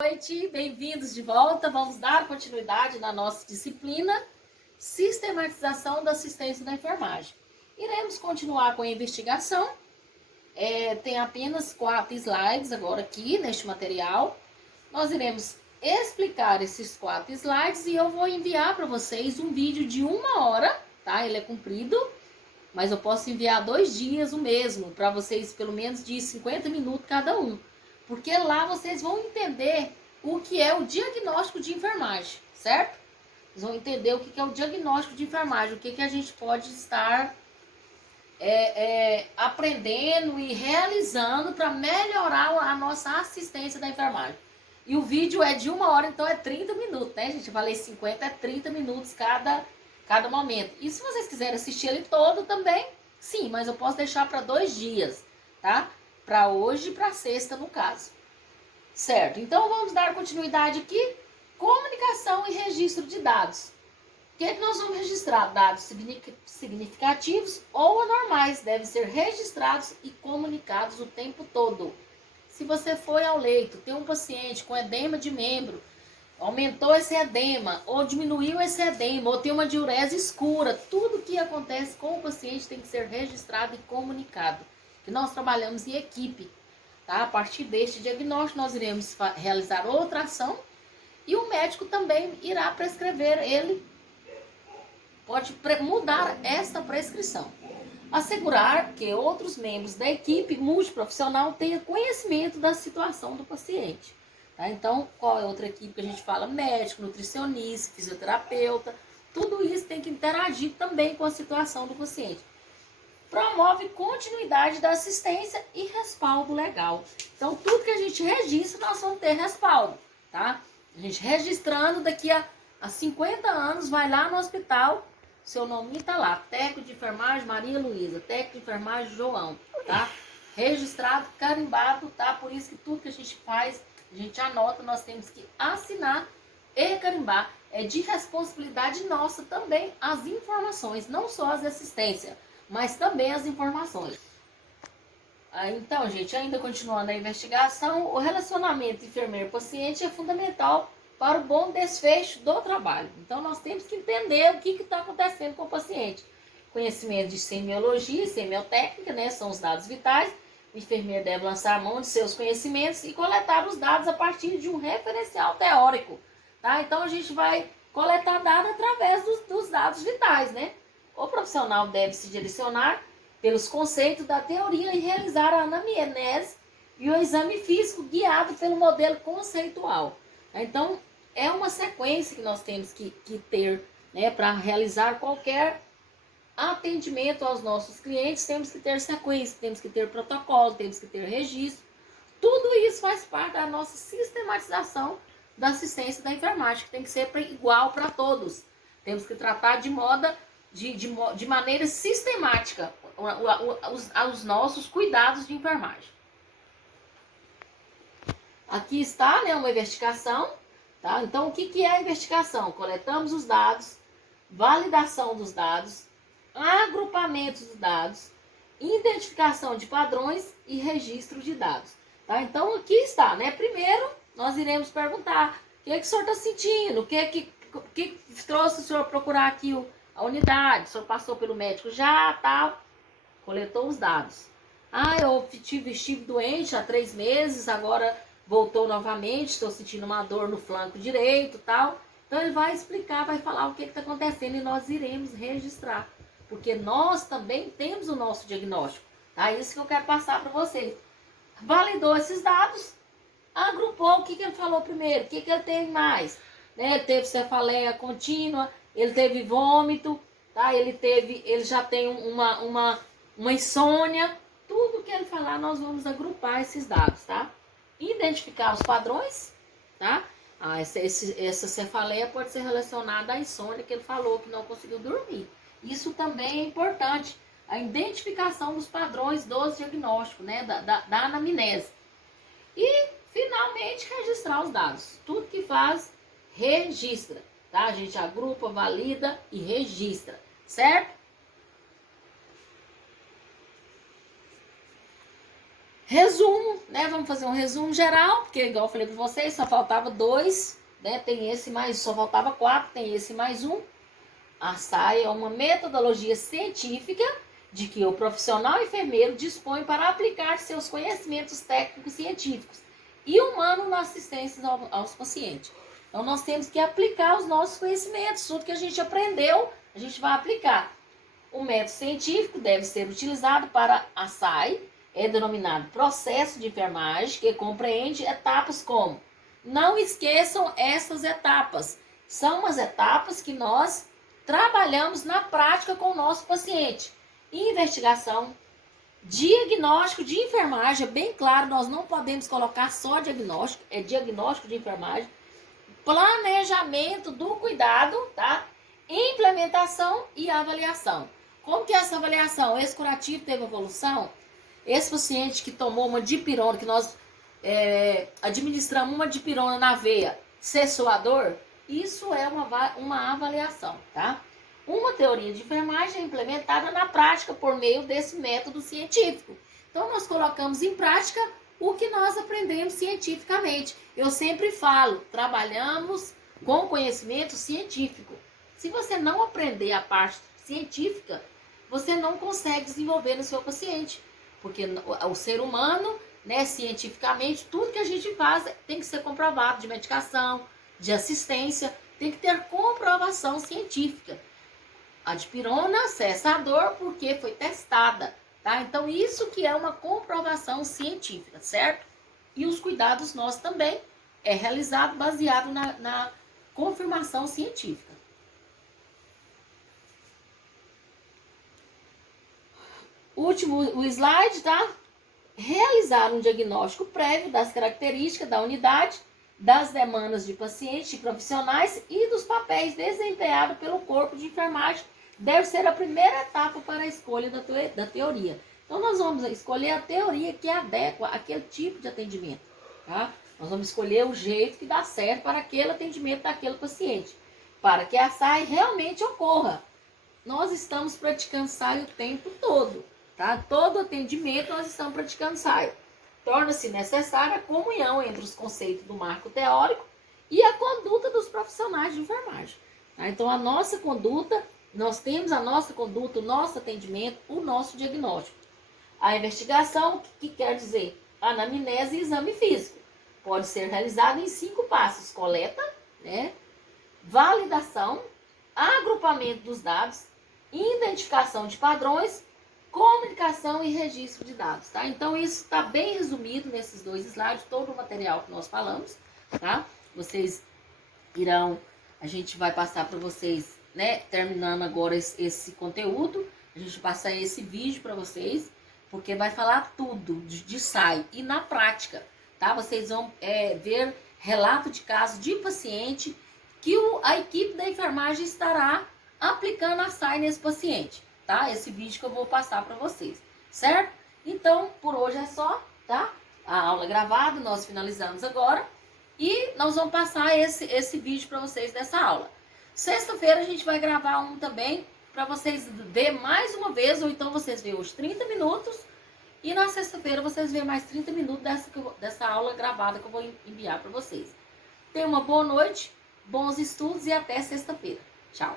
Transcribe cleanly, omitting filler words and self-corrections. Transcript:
Boa noite, bem-vindos de volta. Vamos dar continuidade na nossa disciplina Sistematização da Assistência da Enfermagem. Iremos continuar com a investigação. Tem apenas 4 slides agora aqui neste material. Nós iremos explicar esses 4 slides e eu vou enviar para vocês um vídeo de 1 hora, tá? Ele é comprido, mas eu posso enviar 2 dias o mesmo, para vocês pelo menos de 50 minutos cada um. Porque lá vocês vão entender o que é o diagnóstico de enfermagem, certo? Vocês vão entender o que é o diagnóstico de enfermagem, o que a gente pode estar aprendendo e realizando para melhorar a nossa assistência da enfermagem. E o vídeo é de 1 hora, então é 30 minutos, né, gente? Eu falei 50, é 30 minutos cada momento. E se vocês quiserem assistir ele todo também, sim, mas eu posso deixar para 2 dias, tá? Para hoje e para sexta, no caso. Certo, então vamos dar continuidade aqui. Comunicação e registro de dados. O que é que nós vamos registrar? Dados significativos ou anormais devem ser registrados e comunicados o tempo todo. Se você foi ao leito, tem um paciente com edema de membro, aumentou esse edema, ou diminuiu esse edema, ou tem uma diurese escura, tudo que acontece com o paciente tem que ser registrado e comunicado. Que nós trabalhamos em equipe, tá? A partir deste diagnóstico, nós iremos realizar outra ação e o médico também irá prescrever, ele pode mudar esta prescrição. Assegurar que outros membros da equipe multiprofissional tenham conhecimento da situação do paciente. Tá? Então, qual é outra equipe que a gente fala? Médico, nutricionista, fisioterapeuta, tudo isso tem que interagir também com a situação do paciente. Promove continuidade da assistência e respaldo legal. Então, tudo que a gente registra, nós vamos ter respaldo, tá? A gente registrando, daqui a 50 anos, vai lá no hospital, seu nome tá lá, técnico de enfermagem Maria Luísa, técnico de enfermagem João, tá? Registrado, carimbado, tá? Por isso que tudo que a gente faz, a gente anota, nós temos que assinar e carimbar. É de responsabilidade nossa também as informações, não só as assistências, mas também as informações. Então, gente, ainda continuando a investigação, o relacionamento enfermeiro-paciente é fundamental para o bom desfecho do trabalho. Então, nós temos que entender o que está acontecendo com o paciente. Conhecimento de semiologia e semiotécnica, né, são os dados vitais. O enfermeiro deve lançar a mão de seus conhecimentos e coletar os dados a partir de um referencial teórico. Tá? Então, a gente vai coletar dados através dos dados vitais, né? O profissional deve se direcionar pelos conceitos da teoria e realizar a anamnese e o exame físico guiado pelo modelo conceitual. Então, é uma sequência que nós temos que ter, né, para realizar qualquer atendimento aos nossos clientes. Temos que ter sequência, temos que ter protocolo, temos que ter registro. Tudo isso faz parte da nossa sistematização da assistência da enfermagem, que tem que ser igual para todos. Temos que tratar de maneira sistemática os nossos cuidados de enfermagem. Aqui está, né, uma investigação, tá? Então, o que é a investigação? Coletamos os dados, validação dos dados, agrupamento dos dados, identificação de padrões e registro de dados. Tá? Então, aqui está, né? Primeiro, nós iremos perguntar o que o senhor está sentindo, o que trouxe o senhor procurar aqui a unidade, o senhor passou pelo médico já, tal, coletou os dados. Eu estive doente há 3 meses, agora voltou novamente, estou sentindo uma dor no flanco direito, tal. Então ele vai explicar, vai falar o que está acontecendo e nós iremos registrar, porque nós também temos o nosso diagnóstico, tá? Isso que eu quero passar para vocês. Validou esses dados, agrupou o que ele falou primeiro, o que ele teve mais, né? Ele teve cefaleia contínua, ele teve vômito, tá? Ele já tem uma insônia. Tudo que ele falar, nós vamos agrupar esses dados, tá? Identificar os padrões, tá? Essa cefaleia pode ser relacionada à insônia que ele falou, que não conseguiu dormir. Isso também é importante, a identificação dos padrões dos diagnósticos, né? Da anamnese. E, finalmente, registrar os dados. Tudo que faz, registra. Tá? A gente agrupa, valida e registra, certo? Resumo, né? Vamos fazer um resumo geral, porque igual eu falei para vocês, só faltava 2, né? Tem esse mais, só faltava 4, tem esse mais um. A SAI é uma metodologia científica de que o profissional enfermeiro dispõe para aplicar seus conhecimentos técnicos científicos e humanos na assistência aos pacientes. Então, nós temos que aplicar os nossos conhecimentos, tudo que a gente aprendeu, a gente vai aplicar. O método científico deve ser utilizado para a SAI, é denominado processo de enfermagem, que compreende etapas como: não esqueçam essas etapas, são as etapas que nós trabalhamos na prática com o nosso paciente. Investigação, diagnóstico de enfermagem, é bem claro, nós não podemos colocar só diagnóstico, é diagnóstico de enfermagem, planejamento do cuidado, tá? Implementação e avaliação. Como que é essa avaliação? Esse curativo teve evolução? Esse paciente que tomou uma dipirona, que nós administramos uma dipirona na veia, cessou a dor? Isso é uma avaliação, tá? Uma teoria de enfermagem é implementada na prática por meio desse método científico. Então, nós colocamos em prática o que nós aprendemos cientificamente. Eu sempre falo, trabalhamos com conhecimento científico. Se você não aprender a parte científica, você não consegue desenvolver no seu paciente. Porque o ser humano, né, cientificamente, tudo que a gente faz tem que ser comprovado, de medicação, de assistência, tem que ter comprovação científica. A dipirona cessa a dor porque foi testada, tá? Então, isso que é uma comprovação científica, certo? E os cuidados nossos também é realizado baseado na confirmação científica. Último slide, tá? Realizar um diagnóstico prévio das características da unidade, das demandas de pacientes e profissionais e dos papéis desempenhados pelo corpo de enfermagem deve ser a primeira etapa para a escolha da teoria. Então, nós vamos escolher a teoria que adequa àquele tipo de atendimento, tá? Nós vamos escolher o jeito que dá certo para aquele atendimento daquele paciente, para que a SAI realmente ocorra. Nós estamos praticando SAI o tempo todo, tá? Todo atendimento nós estamos praticando SAI. Torna-se necessária a comunhão entre os conceitos do marco teórico e a conduta dos profissionais de enfermagem, tá? Então, a nossa conduta, nós temos a nossa conduta, o nosso atendimento, o nosso diagnóstico. A investigação, que quer dizer anamnese e exame físico, pode ser realizada em 5 passos: coleta, né, validação, agrupamento dos dados, identificação de padrões, comunicação e registro de dados, tá? Então, isso está bem resumido nesses 2 slides, todo o material que nós falamos, tá? Vocês irão, a gente vai passar para vocês, né, terminando agora esse conteúdo, a gente passa esse vídeo para vocês, porque vai falar tudo de SAI e na prática, tá? Vocês vão ver relato de caso de paciente que a equipe da enfermagem estará aplicando a SAI nesse paciente, tá? Esse vídeo que eu vou passar para vocês, certo? Então, por hoje é só, tá? A aula gravada, nós finalizamos agora e nós vamos passar esse vídeo para vocês dessa aula. Sexta-feira a gente vai gravar um também para vocês ver mais uma vez, ou então vocês verem os 30 minutos e na sexta-feira vocês verem mais 30 minutos dessa aula gravada que eu vou enviar para vocês. Tenham uma boa noite, bons estudos e até sexta-feira. Tchau!